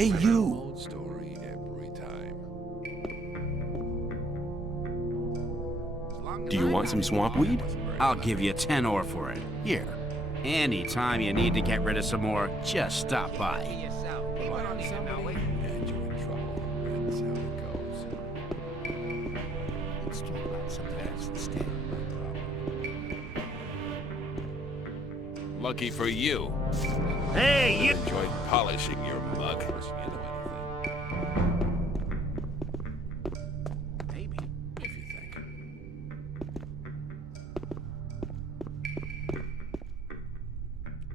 Hey, you! Story every time. Do you want some swamp weed? I'll give you 10 ore for it. Here. Anytime you need to get rid of some more, just stop by. And you're in trouble. That's how it goes. Let's talk about something else instead. Lucky for you. Hey, you... Enjoyed polishing your mug. Maybe. If you think.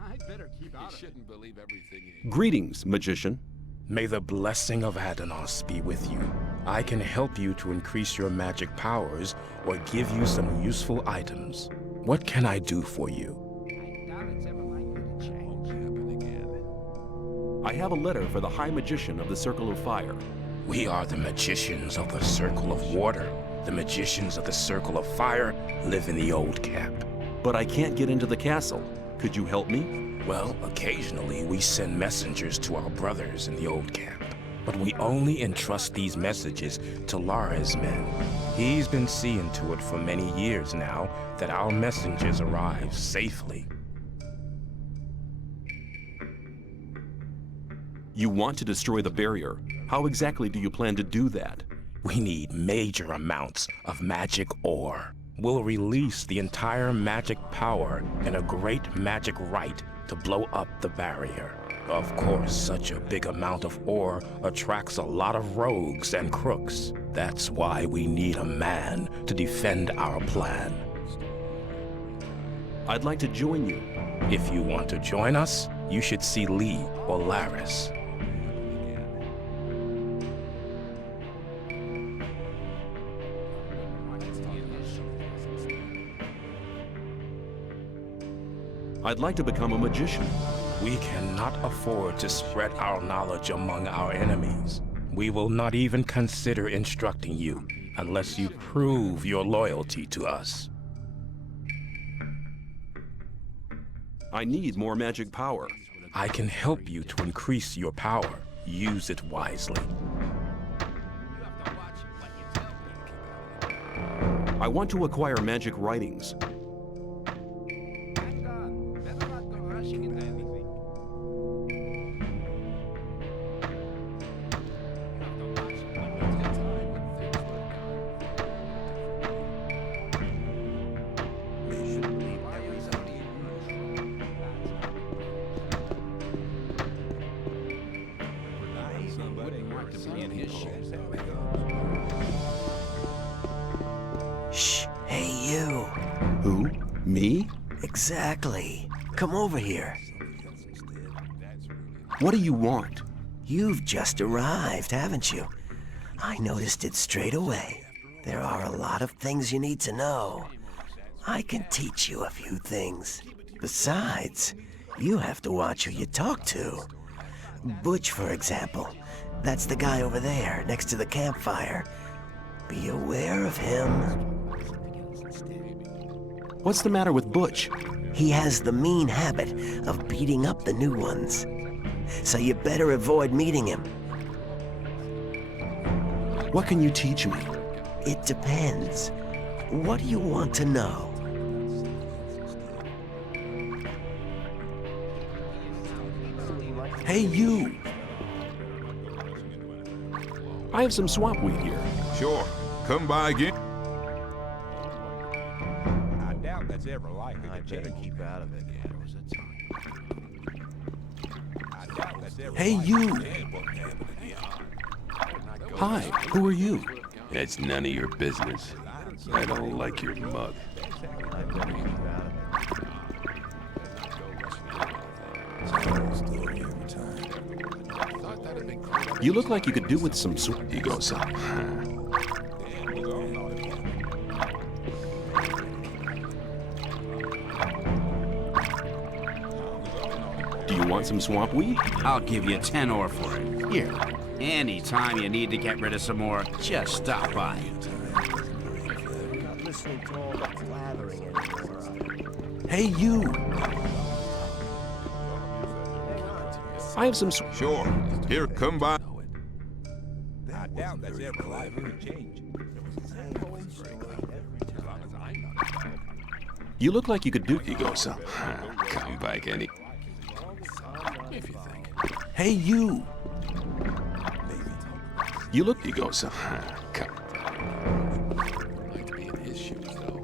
I'd better keep out You shouldn't believe everything you... Greetings, magician. May the blessing of Adanos be with you. I can help you to increase your magic powers or give you some useful items. What can I do for you? Won't happen again. I have a letter for the High Magician of the Circle of Fire. We are the magicians of the Circle of Water. The magicians of the Circle of Fire live in the old camp. But I can't get into the castle. Could you help me? Well, occasionally we send messengers to our brothers in the old camp. But we only entrust these messages to Lara's men. He's been seeing to it for many years now that our messengers arrive safely. You want to destroy the barrier. How exactly do you plan to do that? We need major amounts of magic ore. We'll release the entire magic power in a great magic rite to blow up the barrier. Of course, such a big amount of ore attracts a lot of rogues and crooks. That's why we need a man to defend our plan. I'd like to join you. If you want to join us, you should see Lee or Laris. I'd like to become a magician. We cannot afford to spread our knowledge among our enemies. We will not even consider instructing you unless you prove your loyalty to us. I need more magic power. I can help you to increase your power. Use it wisely. I want to acquire magic writings. Shh, hey you. Who? Me? Exactly. Come over here. What do you want? You've just arrived, haven't you? I noticed it straight away. There are a lot of things you need to know. I can teach you a few things. Besides, you have to watch who you talk to. Butch, for example. That's the guy over there, next to the campfire. Be aware of him. What's the matter with Butch? He has the mean habit of beating up the new ones. So you better avoid meeting him. What can you teach me? It depends. What do you want to know? Hey, you! I have some swamp weed here. Sure. Come by again. I doubt that's ever likely to better change. keep out of it. I doubt that's ever Hey, likely you! to change. Hi, who are you? It's none of your business. I don't like your mug. I better keep out of it. You look like you could do with some He goes up. Do you want some swamp weed? I'll give you 10 ore for it. Here. Anytime you need to get rid of some more, just stop by. Not listening to all the blathering anymore. Hey, you! I have some. Sure. Here, come by. I doubt that's ever likely to change. You look like you could do. He goes up. Come back any. If you think. Hey, you. You look. He goes up. Come. I'd like to be in his shoes, though.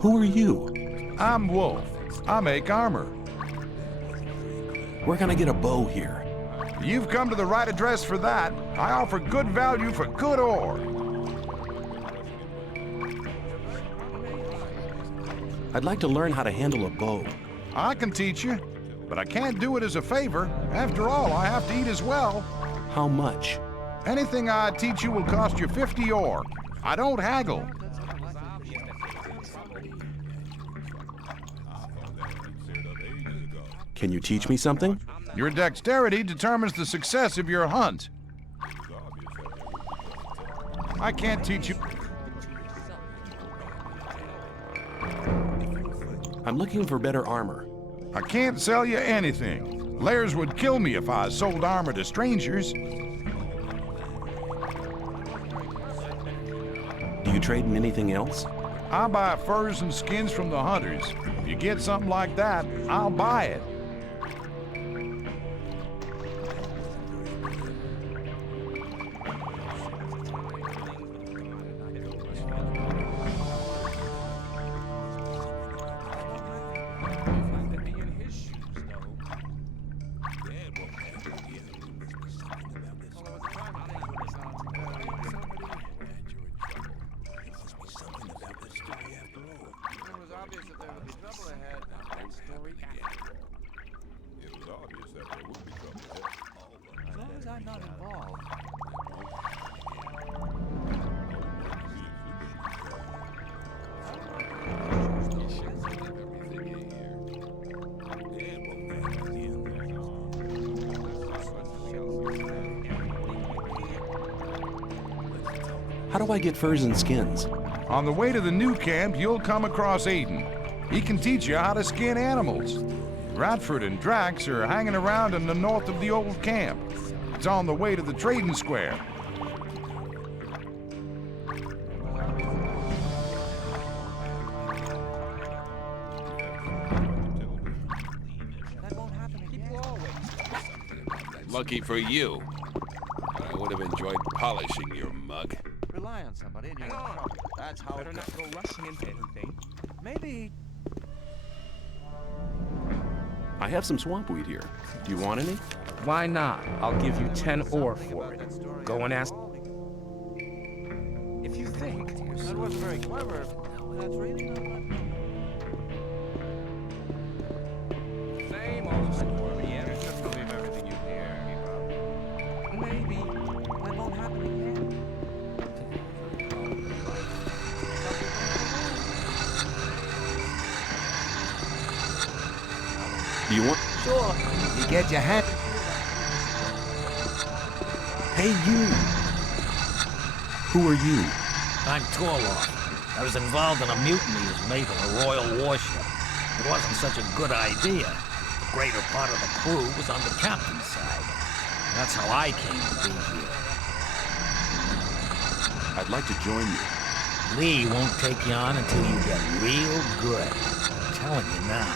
Who are you? I'm Wolf. I make armor. Where can I get a bow here? You've come to the right address for that. I offer good value for good ore. I'd like to learn how to handle a bow. I can teach you, but I can't do it as a favor. After all, I have to eat as well. How much? Anything I teach you will cost you 50 ore. I don't haggle. Can you teach me something? Your dexterity determines the success of your hunt. I can't teach you. I'm looking for better armor. I can't sell you anything. Lairs would kill me if I sold armor to strangers. Do you trade in anything else? I buy furs and skins from the hunters. If you get something like that, I'll buy it. How do I get furs and skins? On the way to the new camp, you'll come across Aiden. He can teach you how to skin animals. Radford and Drax are hanging around in the north of the old camp. It's on the way to the trading square. Lucky for you. I would have enjoyed polishing your mug. Rely on somebody and you're in trouble. That's how it goes. Go rushing into anything. Maybe. I have some swamp weed here. Do you want any? Why not? I'll give you 10 ore for it. Go and ask. If you think that wasn't very clever, that's really not what. Same old story. Yeah, just believe everything you hear. Maybe that won't happen again. Do you want? Sure. You get your hat. Hey, you! Who are you? I'm Torloff. I was involved in a mutiny as mate on a royal warship. It wasn't such a good idea. The greater part of the crew was on the captain's side. That's how I came to be here. I'd like to join you. Lee won't take you on until you get real good. I'm telling you now.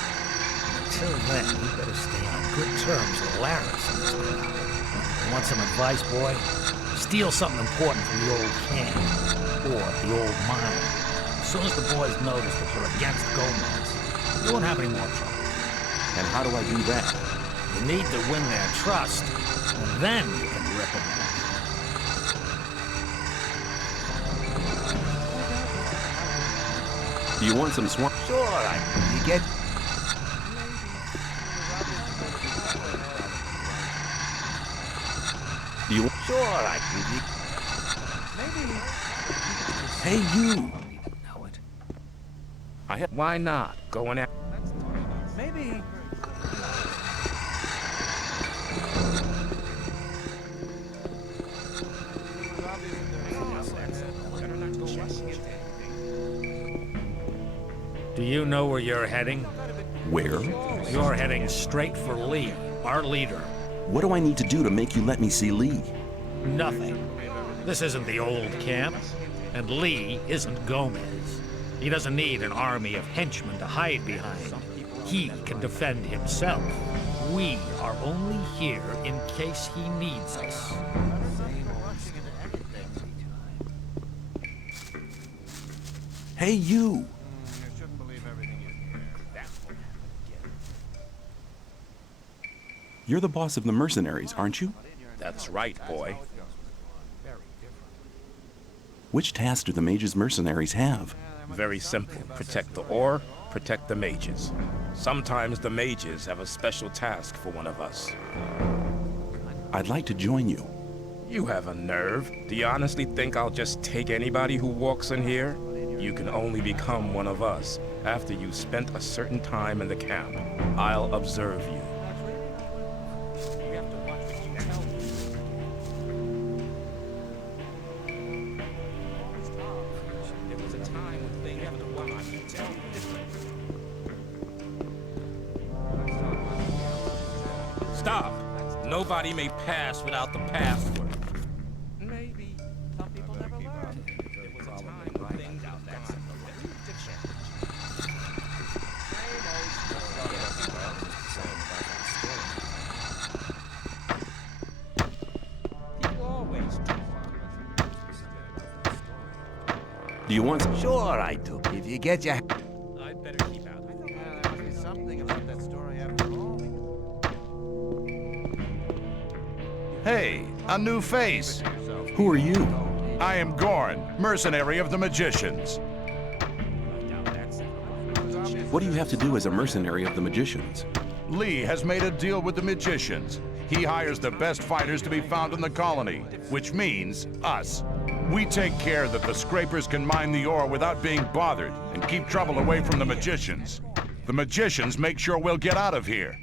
Until then, you better stay on good terms with Laris and this crowd. You want some advice, boy? Steal something important from the old camp, or the old mine. As soon as the boys notice that you're against Gomez, you won't have any more trouble. And how do I do that? You need to win their trust, and then you can rip them off. Do you want some swamp? Sure, you get. Do you? Sure, Maybe. Hey, you! Know it. I have. Why not? Go and ask. Maybe. Do you know where you're heading? Where? You're heading straight for Lee, our leader. What do I need to do to make you let me see Lee? Nothing. This isn't the old camp, and Lee isn't Gomez. He doesn't need an army of henchmen to hide behind. He can defend himself. We are only here in case he needs us. Hey, you! You're the boss of the mercenaries, aren't you? That's right, boy. Which task do the mage's mercenaries have? Very simple. Protect the ore, protect the mages. Sometimes the mages have a special task for one of us. I'd like to join you. You have a nerve. Do you honestly think I'll just take anybody who walks in here? You can only become one of us after you've spent a certain time in the camp. I'll observe you. Stop! Nobody may pass without the password. Maybe. Some people never learn. There was a time when things out there. People always Do you want some? Sure I do. If you get your... I'd better keep out. There must be something about that story after all. Hey, a new face. Who are you? I am Gorn, mercenary of the magicians. What do you have to do as a mercenary of the magicians? Lee has made a deal with the magicians. He hires the best fighters to be found in the colony, which means us. We take care that the scrapers can mine the ore without being bothered and keep trouble away from the magicians. The magicians make sure we'll get out of here,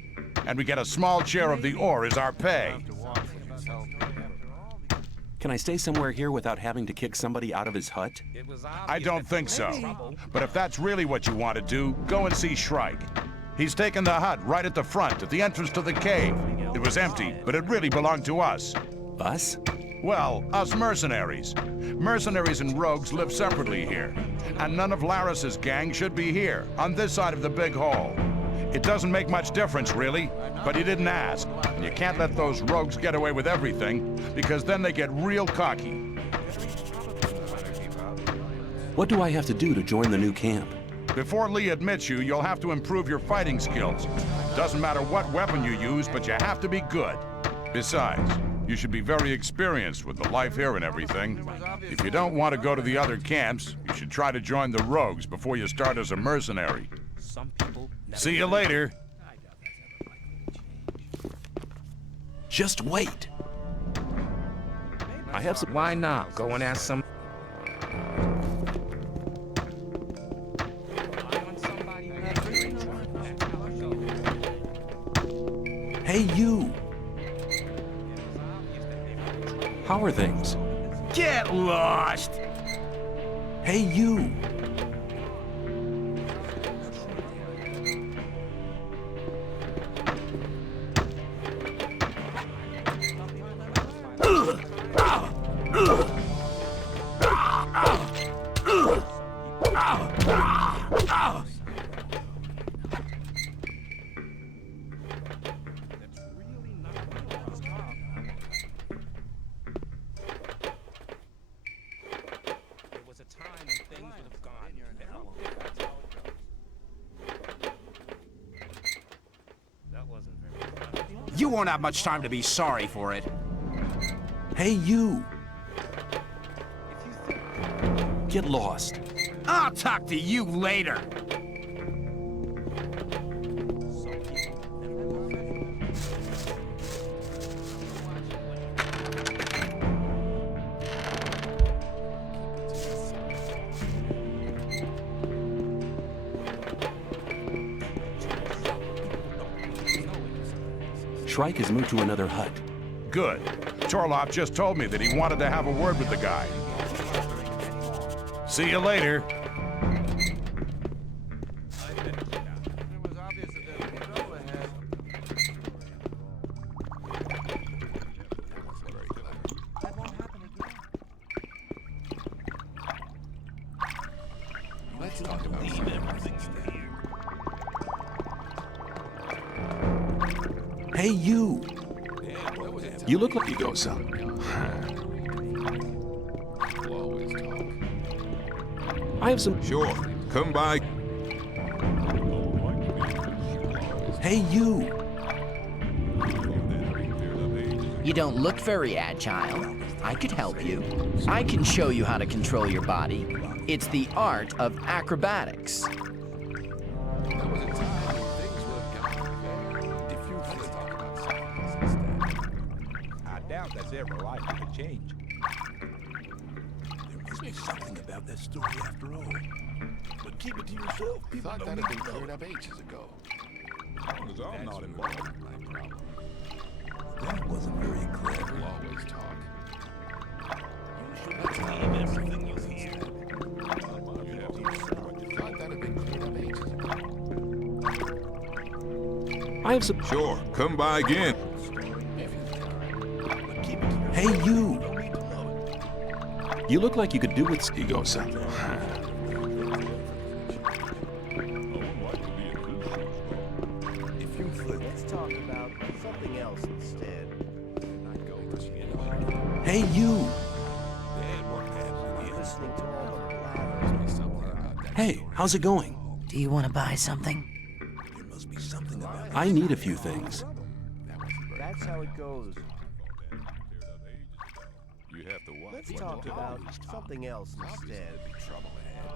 and we get a small share of the ore as our pay. Can I stay somewhere here without having to kick somebody out of his hut? I don't think so. But if that's really what you want to do, go and see Shrike. He's taken the hut right at the front, at the entrance to the cave. It was empty, but it really belonged to us. Us? Well, us mercenaries. Mercenaries and rogues live separately here. And none of Laris's gang should be here, on this side of the big hall. It doesn't make much difference, really, but he didn't ask. And you can't let those rogues get away with everything, because then they get real cocky. What do I have to do to join the new camp? Before Lee admits you, you'll have to improve your fighting skills. Doesn't matter what weapon you use, but you have to be good. Besides, you should be very experienced with the life here and everything. If you don't want to go to the other camps, you should try to join the rogues before you start as a mercenary. See you later. Just wait. I have some... Why not? Go and ask some... Hey, you! How are things? Get lost! Hey, you! You won't have much time to be sorry for it. Hey, you! Get lost. I'll talk to you later. Shrike has moved to another hut. Good. Torloff just told me that he wanted to have a word with the guy. See you later. Hey, you! You look like you go some. Always talk. I have some. Sure. Come by. Hey, you! You don't look very agile. I could help you. I can show you how to control your body. It's the art of acrobatics. There was a time when things would have gotten very different. Let's talk about something else instead. I doubt that's ever likely to change. There must be something about that story after all. But keep it to yourself. I thought that had been cleared up ages ago. As long as I'm not involved. My problem. That wasn't very clever. We'll always talk. You should believe everything you hear. I thought that had been cleared up ages ago. I have some. Sure. Come by again. Hey, you! You look like you could do with ego some. Let's talk about something else instead. Hey, you! Listening to all the blather. Hey, how's it going? Do you want to buy something? There must be something about I need a few things. That's how it goes. You have to watch. Let's talk about something else instead. Trouble ahead.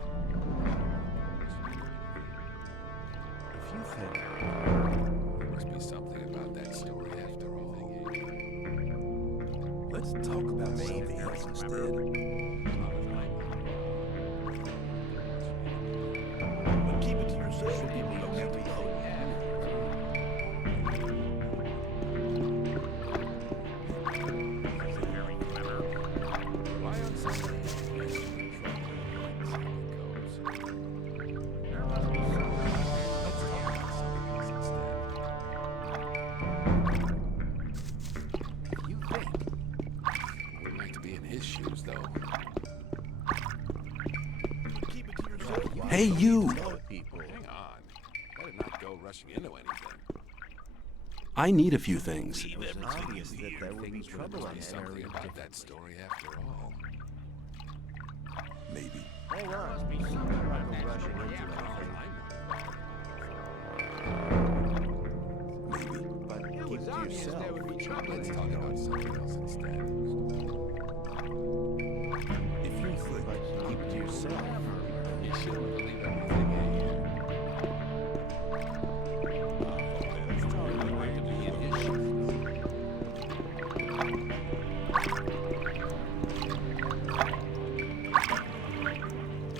If you think There must be something about that story after all. Let's talk about something else instead. But keep it to yourself. You don't have to know. Why on something? You think? I would like to be in his shoes, though. Keep it to yourself. Hey, you! Hang on. Better not go rushing into anything. I need a few things. it was obvious that there would be trouble Must be ahead. something about that story after all. Maybe. Hang on. I'm not go rushing into anything. Maybe. But keep it to yourself. Let's talk about something else instead. If you think. But keep it to yourself. You shouldn't believe everything you hear. Let's talk about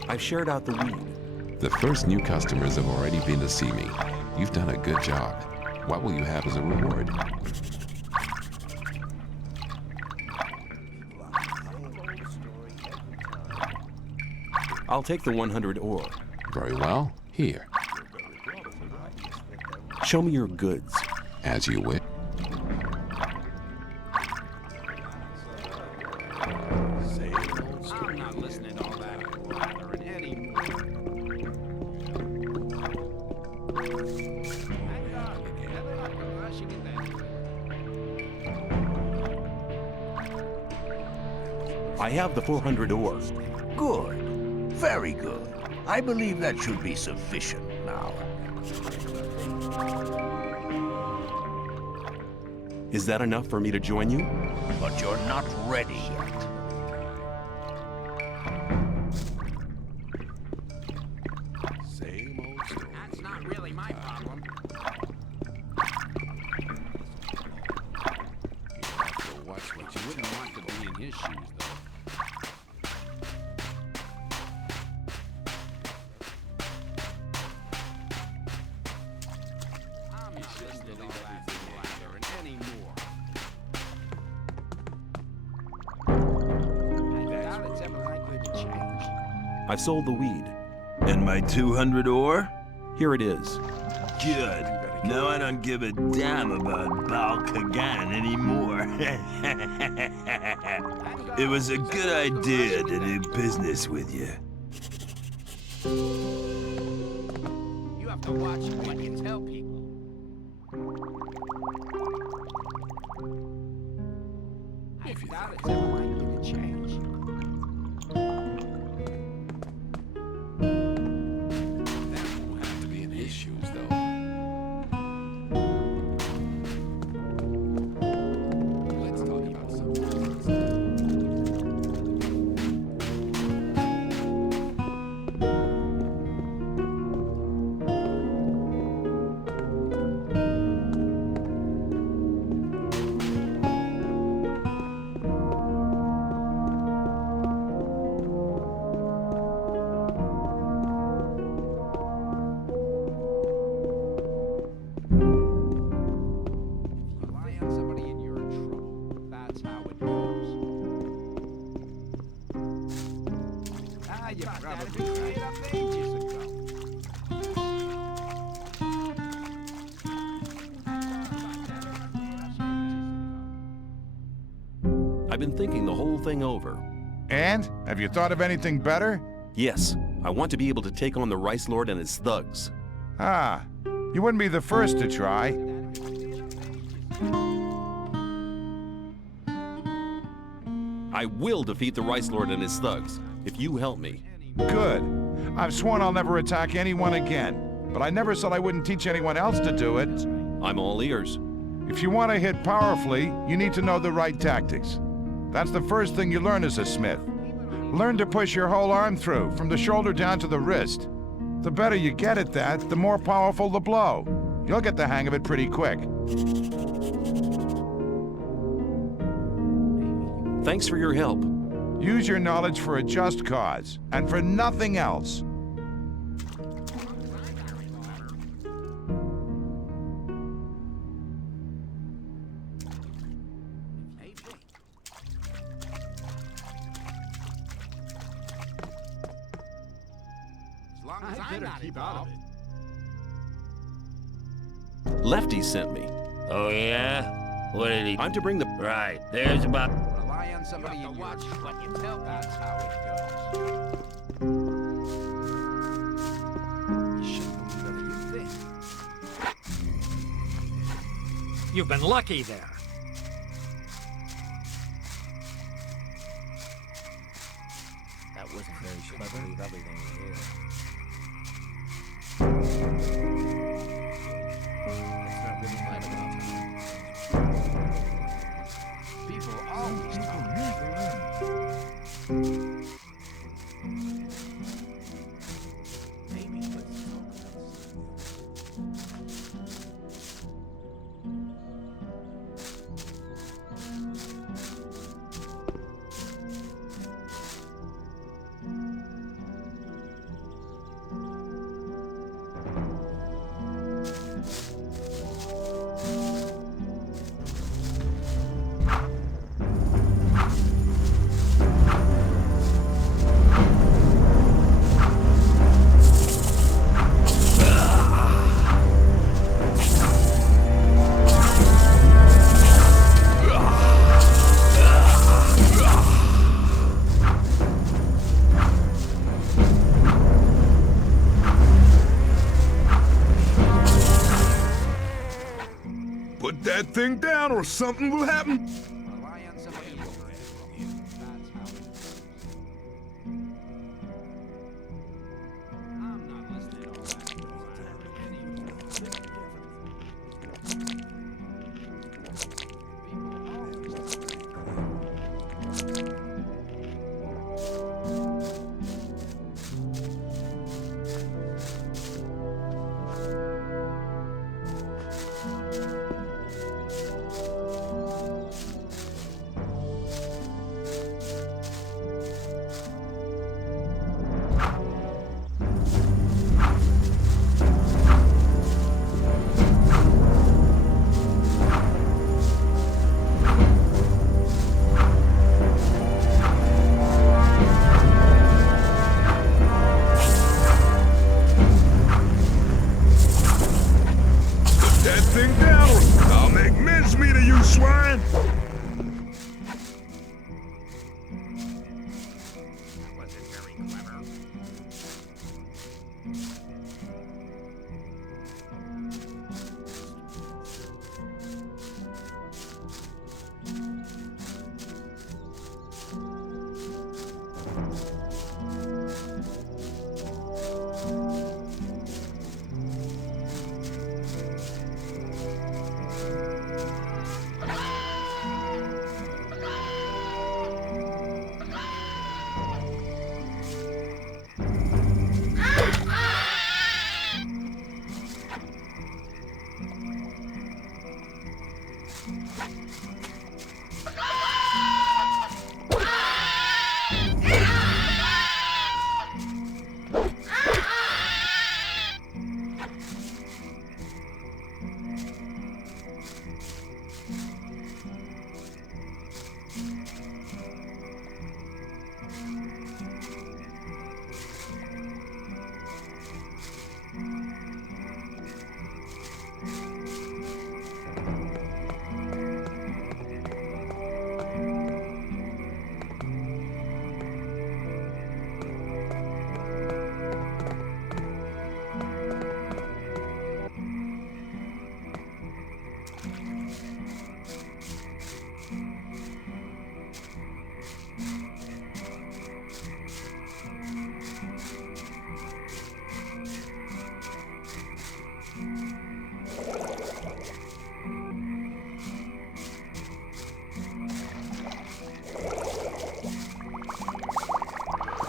I've shared out the weed. The first new customers have already been to see me. You've done a good job. What will you have as a reward? I'll take the 100 ore. Very well. Here, Show me your goods. as you wish. I'm not listening to all that blathering anymore. Hang on. They're not rushing it then. I have the 400 ore. Good. Very good. I believe that should be sufficient now. Is that enough for me to join you? But you're not ready yet. Same old story. That's not really my problem. You have to watch what you Wouldn't want to be in his shoes, though. I'm not listening to all that blathering anymore. I doubt it's ever likely to change. I've sold the weed. And my 200 ore? Here it is. Good. Now I don't give a damn about Bal Kagan anymore. It was a good idea to do business with you. You have to watch what you tell people. I've been thinking the whole thing over. And? Have you thought of anything better? Yes, I want to be able to take on the Rice Lord and his thugs. Ah, you wouldn't be the first to try. I will defeat the Rice Lord and his thugs, if you help me. Good. I've sworn I'll never attack anyone again, but I never said I wouldn't teach anyone else to do it. I'm all ears. If you want to hit powerfully, you need to know the right tactics. That's the first thing you learn as a smith. Learn to push your whole arm through, from the shoulder down to the wrist. The better you get at that, the more powerful the blow. You'll get the hang of it pretty quick. Thanks for your help. Use your knowledge for a just cause, and for nothing else. Lefty sent me. Oh, yeah? What did he... I'm to bring the... Right, there's about... Rely on somebody in your what you tell. That's how it goes. You shouldn't believe everything you think. You've been lucky there. That wasn't very clever. Leave everything here. That's not really my about People always talk. Maybe let's Put that thing down or something will happen. rely on somebody else. That's how it goes. I'm not listening to all That thing down or I'll make mincemeat of you, swine. Wasn't very clever.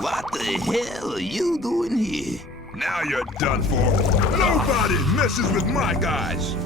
What the hell are you doing here? Now you're done for. Nobody messes with my guys.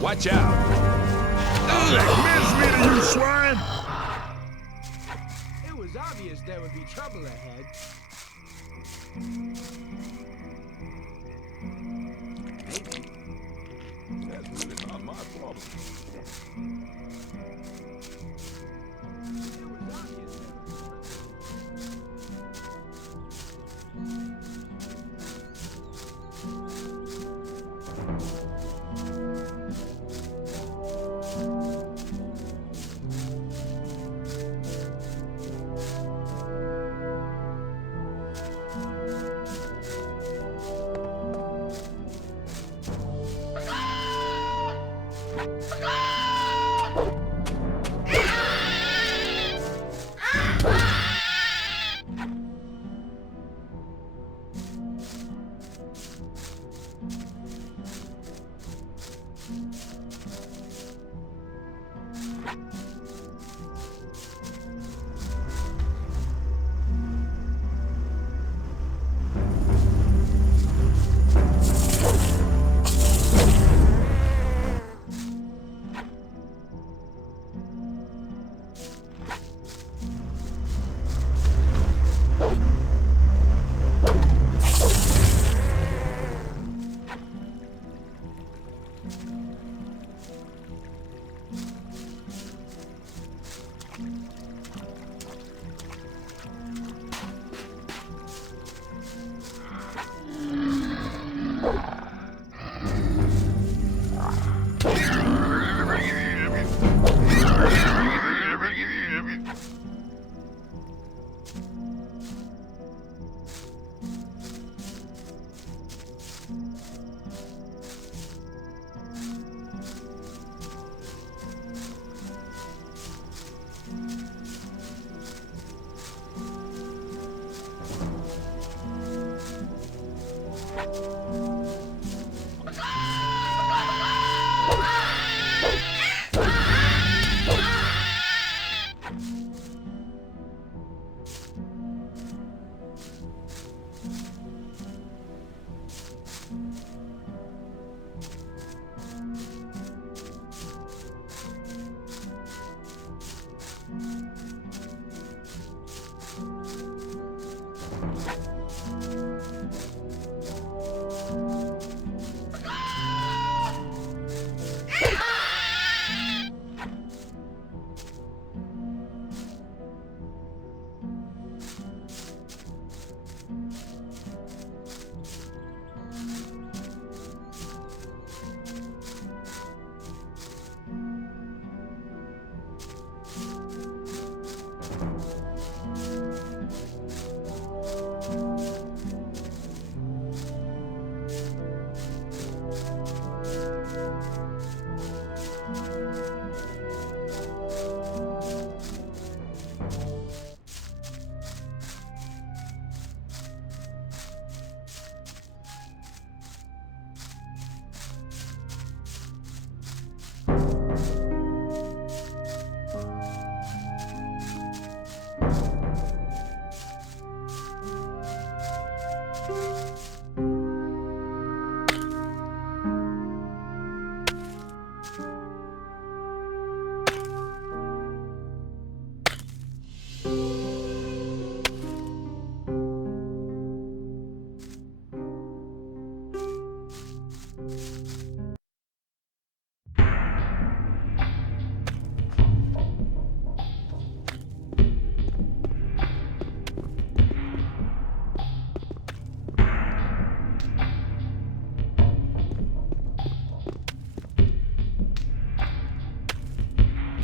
Watch out! Miss me to you, swine! It was obvious there would be trouble ahead. That's really not my problem.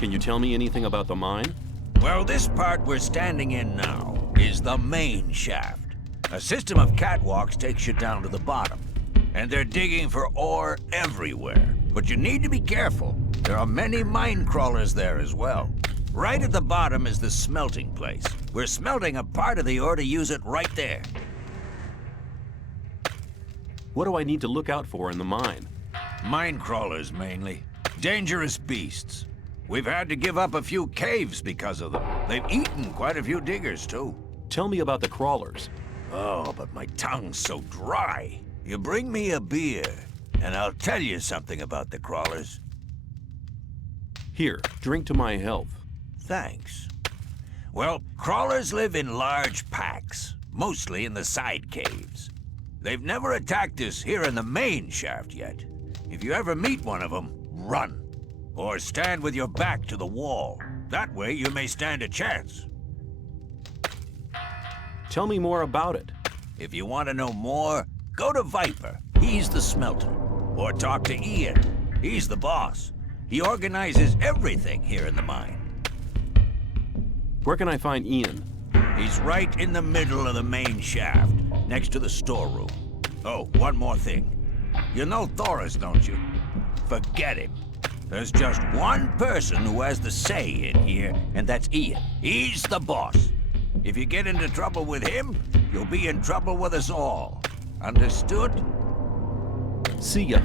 Can you tell me anything about the mine? Well, this part we're standing in now is the main shaft. A system of catwalks takes you down to the bottom. And they're digging for ore everywhere. But you need to be careful. There are many mine crawlers there as well. Right at the bottom is the smelting place. We're smelting a part of the ore to use it right there. What do I need to look out for in the mine? Mine crawlers, mainly. Dangerous beasts. We've had to give up a few caves because of them. They've eaten quite a few diggers, too. Tell me about the crawlers. Oh, but my tongue's so dry. You bring me a beer, and I'll tell you something about the crawlers. Here, drink to my health. Thanks. Well, crawlers live in large packs, mostly in the side caves. They've never attacked us here in the main shaft yet. If you ever meet one of them, run. Or stand with your back to the wall. That way you may stand a chance. Tell me more about it. If you want to know more, go to Viper. He's the smelter. Or talk to Ian. He's the boss. He organizes everything here in the mine. Where can I find Ian? He's right in the middle of the main shaft, next to the storeroom. Oh, one more thing. You know Thoris, don't you? Forget him. There's just one person who has the say in here, and that's Ian. He's the boss. If you get into trouble with him, you'll be in trouble with us all. Understood? See ya.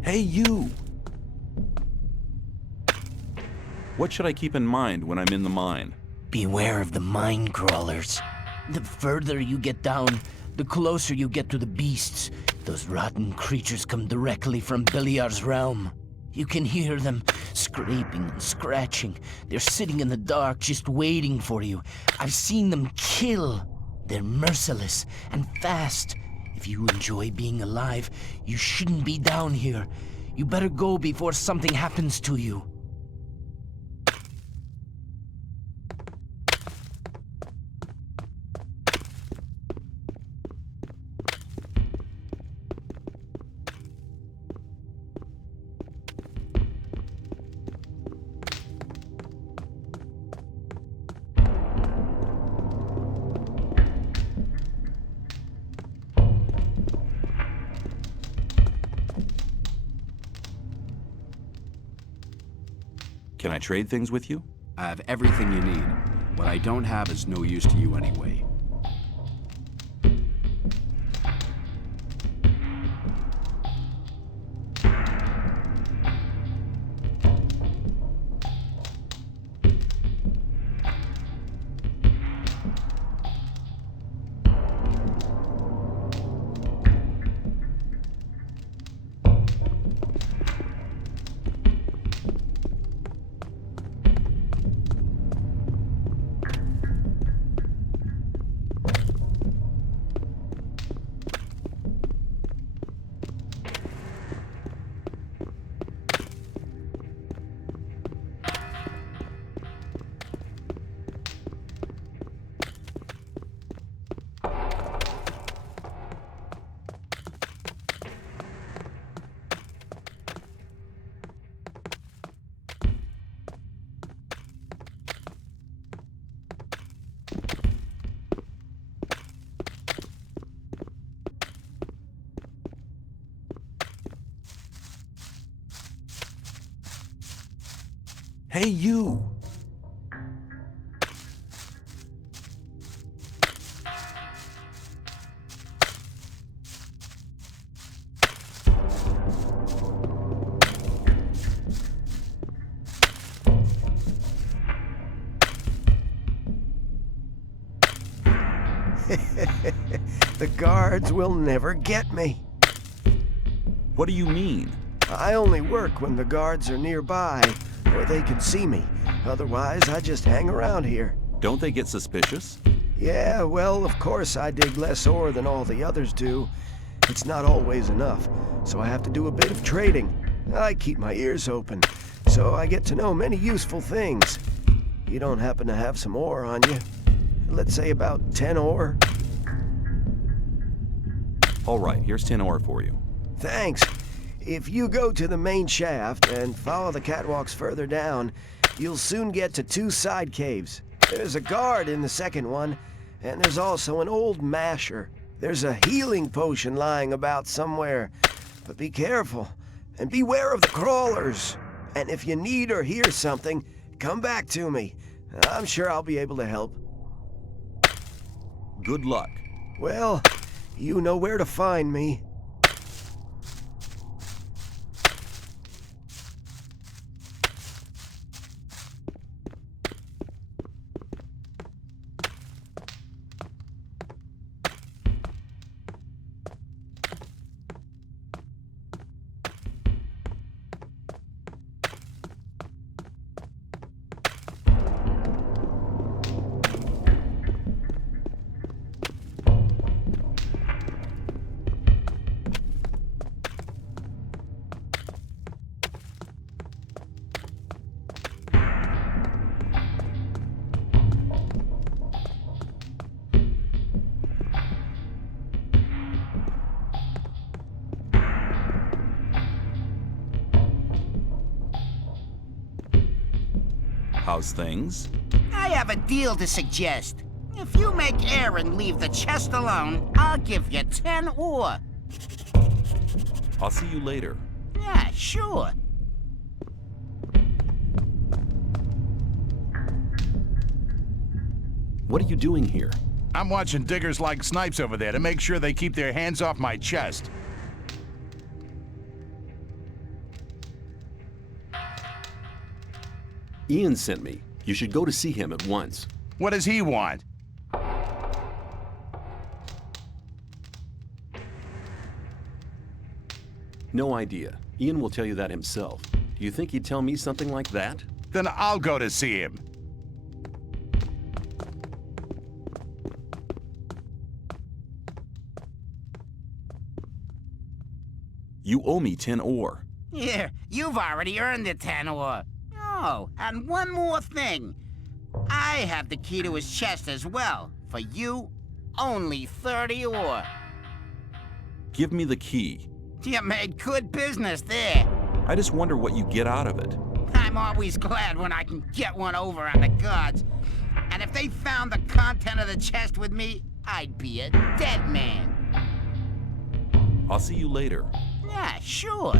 Hey, you! What should I keep in mind when I'm in the mine? Beware of the mine crawlers. The further you get down, the closer you get to the beasts. Those rotten creatures come directly from Beliar's realm. You can hear them scraping and scratching. They're sitting in the dark just waiting for you. I've seen them kill. They're merciless and fast. If you enjoy being alive, you shouldn't be down here. You better go before something happens to you. Can I trade things with you? I have everything you need. What I don't have is no use to you anyway. Hey, you! The guards will never get me. What do you mean? I only work when the guards are nearby, or they can see me. Otherwise, I just hang around here. Don't they get suspicious? Yeah, well, of course I dig less ore than all the others do. It's not always enough, so I have to do a bit of trading. I keep my ears open, so I get to know many useful things. You don't happen to have some ore on you? Let's say about 10 ore? All right, here's 10 ore for you. Thanks. If you go to the main shaft and follow the catwalks further down, you'll soon get to 2 side caves. There's a guard in the second one, and there's also an old masher. There's a healing potion lying about somewhere, but be careful, and beware of the crawlers. And if you need or hear something, come back to me. I'm sure I'll be able to help. Good luck. Well, you know where to find me. How's things? I have a deal to suggest. If you make Aaron leave the chest alone, I'll give you 10 ore. I'll see you later. Yeah, sure. What are you doing here? I'm watching diggers like snipes over there to make sure they keep their hands off my chest. Ian sent me. You should go to see him at once. What does he want? No idea. Ian will tell you that himself. Do you think he'd tell me something like that? Then I'll go to see him. You owe me 10 ore. Here, you've already earned the 10 ore. Oh, and one more thing. I have the key to his chest as well. For you, only 30 ore. Give me the key. You made good business there. I just wonder what you get out of it. I'm always glad when I can get one over on the gods. And if they found the content of the chest with me, I'd be a dead man. I'll see you later. Yeah, sure.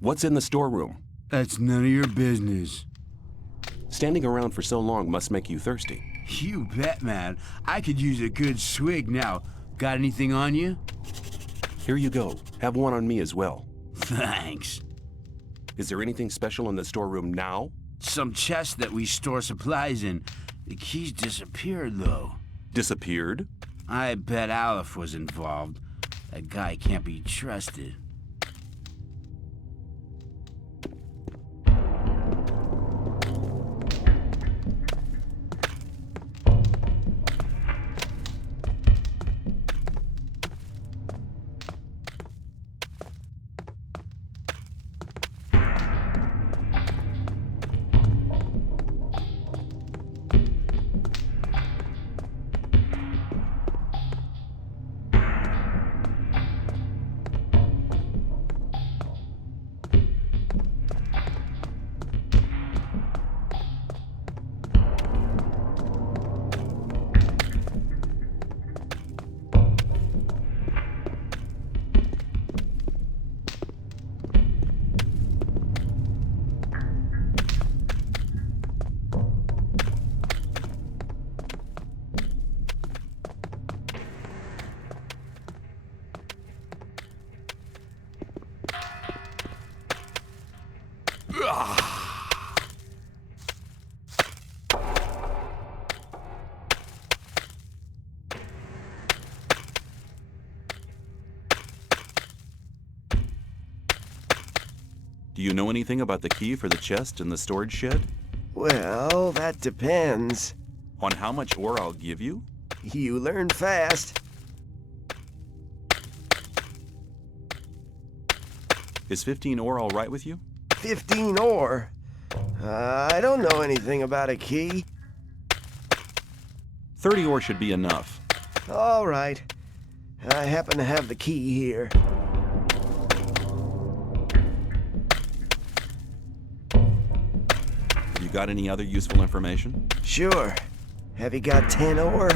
What's in the storeroom? That's none of your business. Standing around for so long must make you thirsty. You bet, man. I could use a good swig now. Got anything on you? Here you go. Have one on me as well. Thanks. Is there anything special in the storeroom now? Some chest that we store supplies in. The keys disappeared, though. Disappeared? I bet Aleph was involved. That guy can't be trusted. Do you know anything about the key for the chest in the storage shed? Well, that depends. On how much ore I'll give you? You learn fast. Is 15 ore all right with you? 15 ore? I don't know anything about a key. 30 ore should be enough. All right. I happen to have the key here. Have you got any other useful information? Sure. Have you got 10 ore?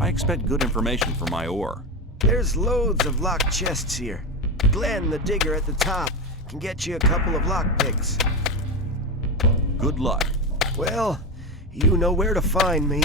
I expect good information for my ore. There's loads of locked chests here. Glenn, the digger at the top, can get you a couple of lockpicks. Good luck. Well, you know where to find me.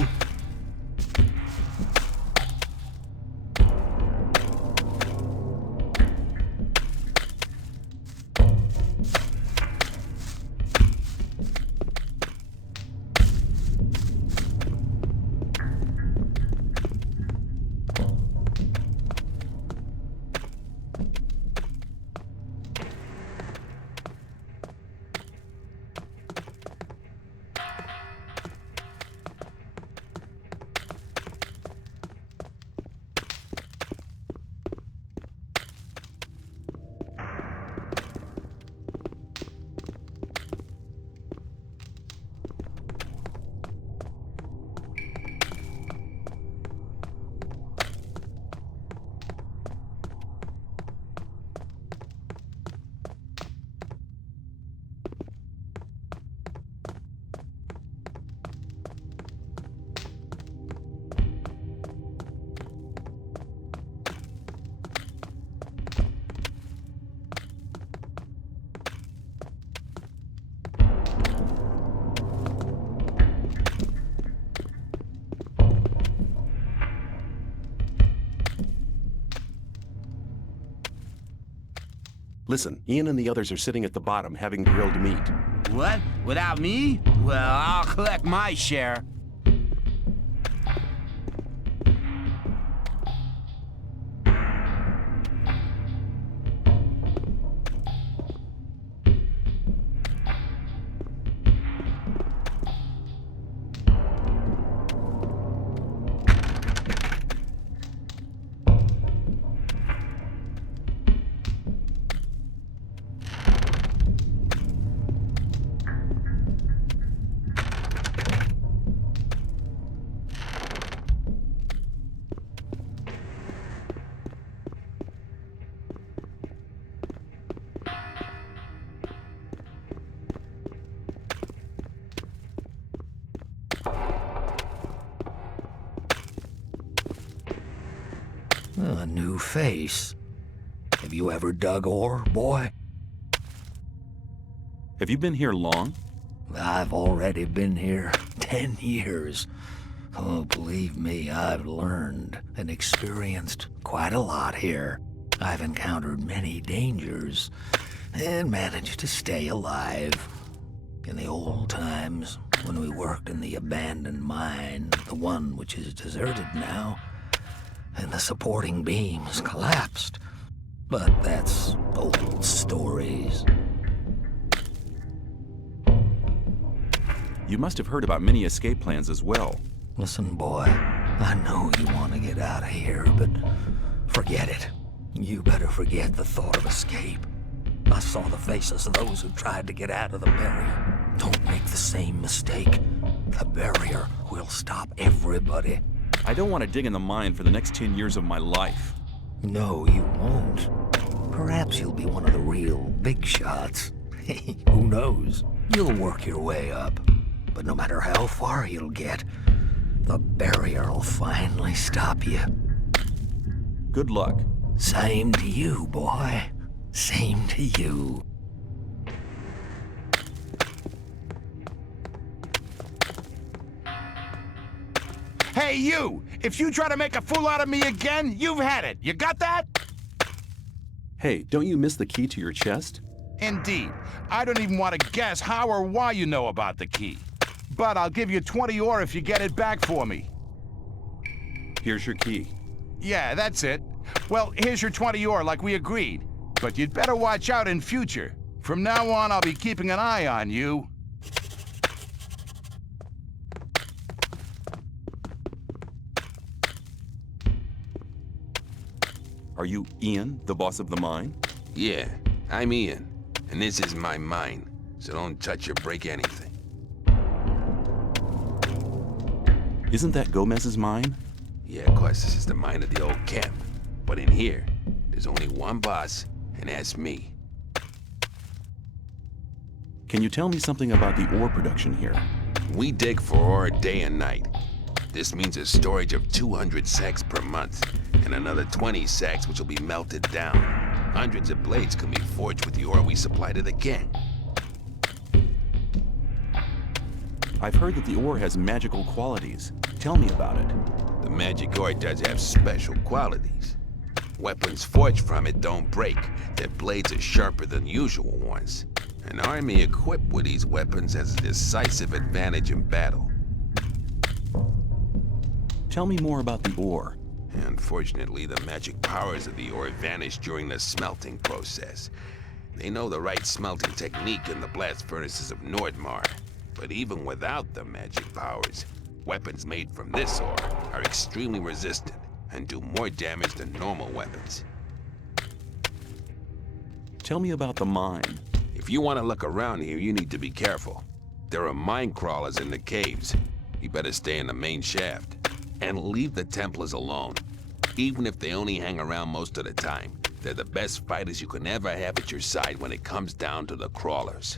Listen, Ian and the others are sitting at the bottom having grilled meat. What? Without me? Well, I'll collect my share. A new face. Have you ever dug ore, boy? Have you been here long? I've already been here 10 years. Oh, believe me, I've learned and experienced quite a lot here. I've encountered many dangers and managed to stay alive. In the old times, when we worked in the abandoned mine, the one which is deserted now, and the supporting beams collapsed. But that's old stories. You must have heard about many escape plans as well. Listen, boy, I know you want to get out of here, but forget it. You better forget the thought of escape. I saw the faces of those who tried to get out of the barrier. Don't make the same mistake. The barrier will stop everybody. I don't want to dig in the mine for the next 10 years of my life. No, you won't. Perhaps you'll be one of the real big shots. Who knows? You'll work your way up. But no matter how far you'll get, the barrier will finally stop you. Good luck. Same to you, boy. Same to you. Hey, you! If you try to make a fool out of me again, you've had it. You got that? Hey, don't you miss the key to your chest? Indeed. I don't even want to guess how or why you know about the key. But I'll give you 20 ore if you get it back for me. Here's your key. Yeah, that's it. Well, here's your 20 ore like we agreed. but you'd better watch out in future. From now on, I'll be keeping an eye on you. Are you Ian, the boss of the mine? Yeah, I'm Ian, and this is my mine, so don't touch or break anything. Isn't that Gomez's mine? Yeah, of course, this is the mine of the old camp. But in here, there's only one boss, and that's me. Can you tell me something about the ore production here? We dig for ore day and night. This means a storage of 200 sacks per month, and another 20 sacks which will be melted down. Hundreds of blades can be forged with the ore we supply to the king. I've heard that the ore has magical qualities. Tell me about it. The magic ore does have special qualities. Weapons forged from it don't break. Their blades are sharper than usual ones. An army equipped with these weapons has a decisive advantage in battle. Tell me more about the ore. Unfortunately, the magic powers of the ore vanish during the smelting process. They know the right smelting technique in the blast furnaces of Nordmar. But even without the magic powers, weapons made from this ore are extremely resistant and do more damage than normal weapons. Tell me about the mine. If you want to look around here, you need to be careful. There are mine crawlers in the caves. You better stay in the main shaft. And leave the Templars alone. Even if they only hang around most of the time, they're the best fighters you can ever have at your side when it comes down to the crawlers.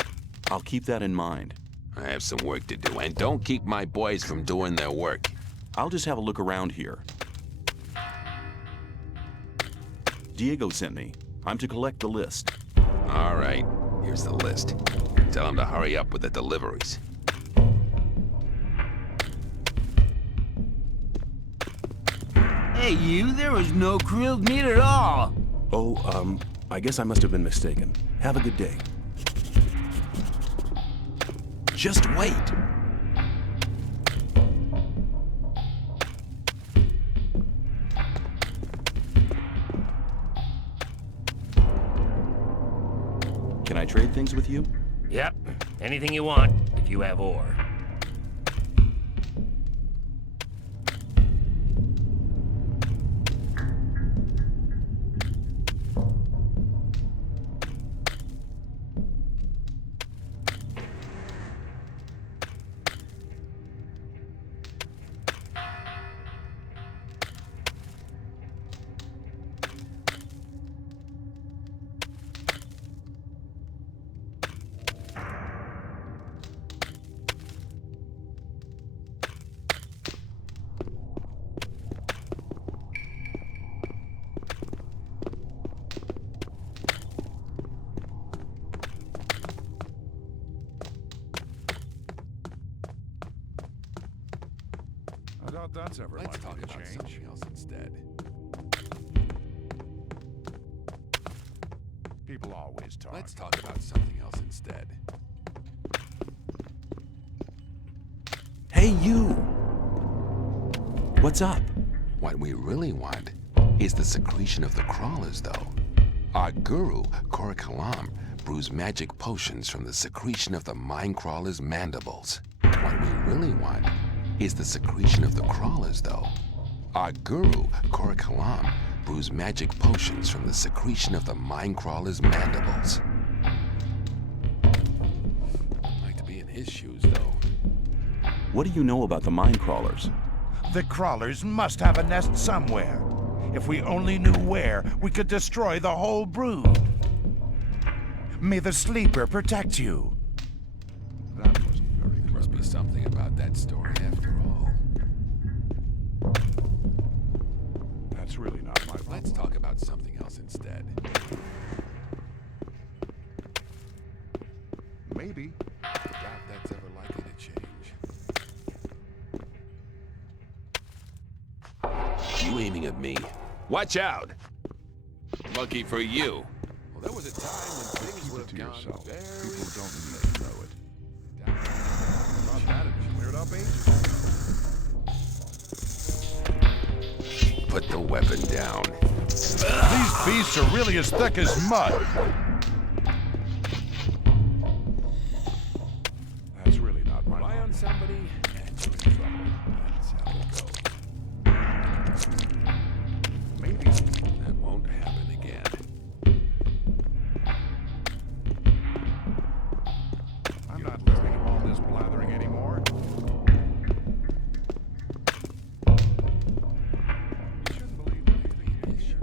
I'll keep that in mind. I have some work to do, and don't keep my boys from doing their work. I'll just have a look around here. Diego sent me. I'm to collect the list. All right, here's the list. Tell him to hurry up with the deliveries. Hey, you, there was no grilled meat at all. Oh, I guess I must have been mistaken. Have a good day. Just wait! Can I trade things with you? Yep. Anything you want, if you have ore. I doubt that's ever Let's talk likely to about change. something else instead. People always talk. Let's talk about something else instead. Hey, you! What's up? What we really want is the secretion of the crawlers, though. Our guru, KRAKEN, brews magic potions from the secretion of the mine crawlers' mandibles. What we really want is the secretion of the crawlers, though. Our guru, KRAKEN, brews magic potions from the secretion of the mine crawlers' mandibles. I'd like to be in his shoes, though. What do you know about the mine crawlers? The crawlers must have a nest somewhere. If we only knew where, we could destroy the whole brood. May the sleeper protect you. That wasn't very clever. Must be something about that story after all. That's really not my fault. Let's talk about something else instead. Maybe. I doubt that's ever likely to change. You aiming at me? Watch out! Lucky for you. Well, there was a time when things would have gone yourself. very People don't need to know it. Thought that had been cleared up ages ago. Put the weapon down. These beasts are really as thick as mud. That's really not my Rely on somebody and you're in trouble. That's how it goes. Maybe that won't happen again. I'm not listening to all this blathering anymore. You shouldn't believe anything he hears, though.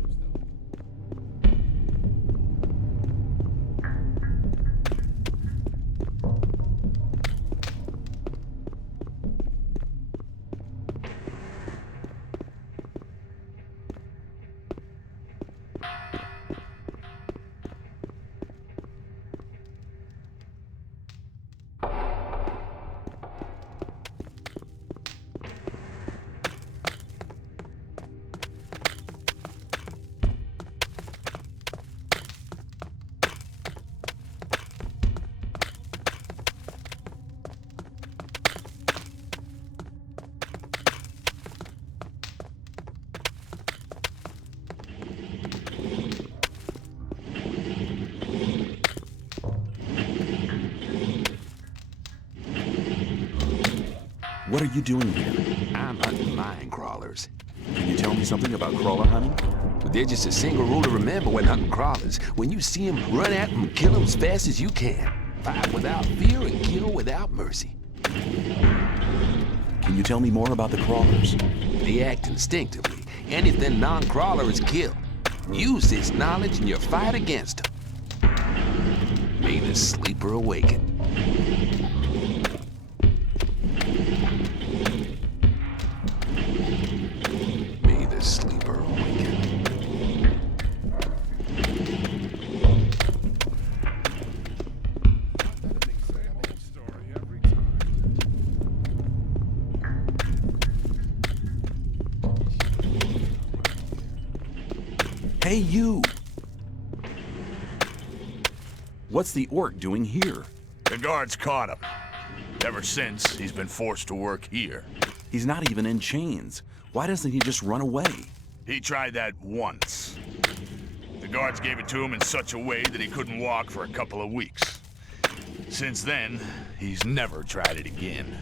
What are you doing here? I'm hunting mine crawlers. Can you tell me something about crawler hunting? But there's just a single rule to remember when hunting crawlers. When you see them, run at them and kill them as fast as you can. Fight without fear and kill without mercy. Can you tell me more about the crawlers? They act instinctively. Anything non-crawler is killed. Use this knowledge in your fight against them. May the sleeper awaken. May the sleeper awaken. Hey, you! What's the orc doing here? The guards caught him. Ever since, he's been forced to work here. He's not even in chains. Why doesn't he just run away? He tried that once. The guards gave it to him in such a way that he couldn't walk for a couple of weeks. Since then, he's never tried it again.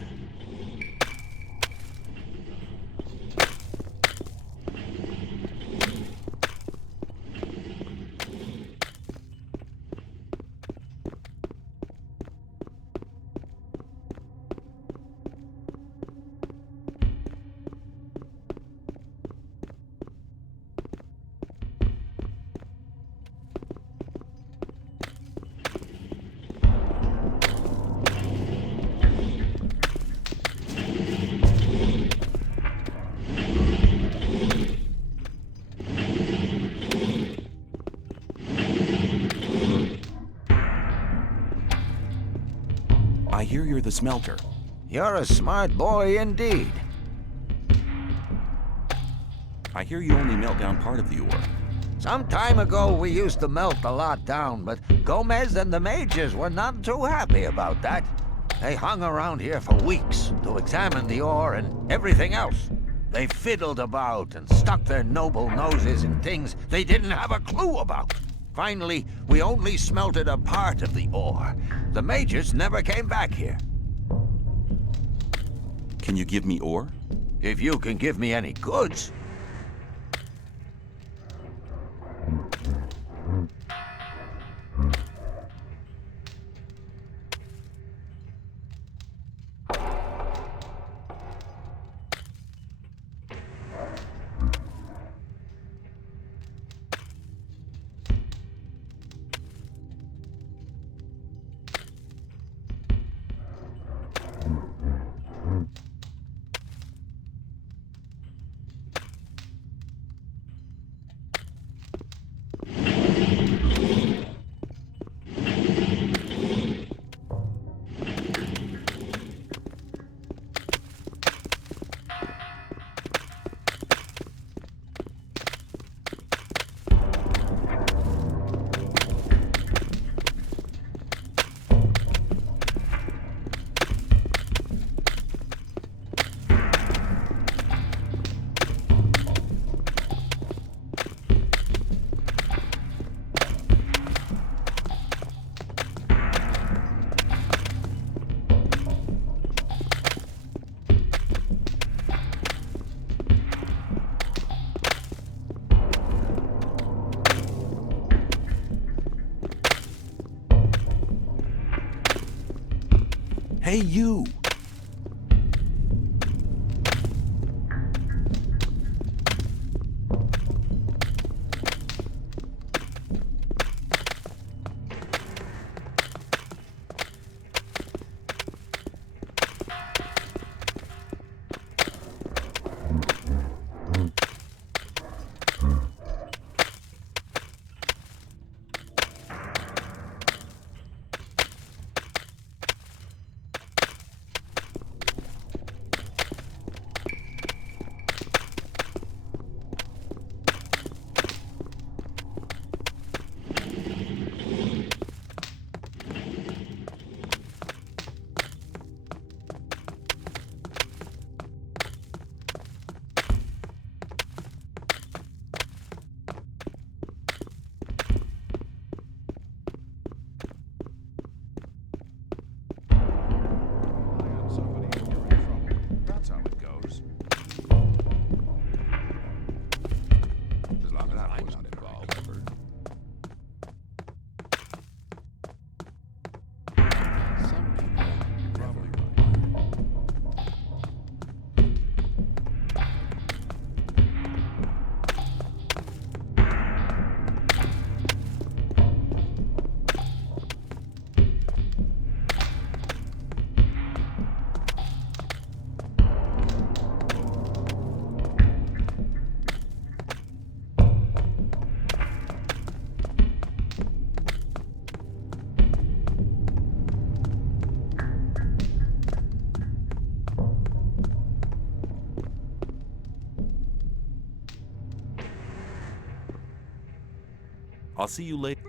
I hear you're the smelter. You're a smart boy indeed. I hear you only melt down part of the ore. Some time ago, we used to melt a lot down, but Gomez and the mages were not too happy about that. They hung around here for weeks to examine the ore and everything else. They fiddled about and stuck their noble noses in things they didn't have a clue about. Finally, we only smelted a part of the ore. The mages never came back here. Can you give me ore? If you can give me any goods. Hey, you! That's how it goes. As long as that wasn't involved. I'll see you later.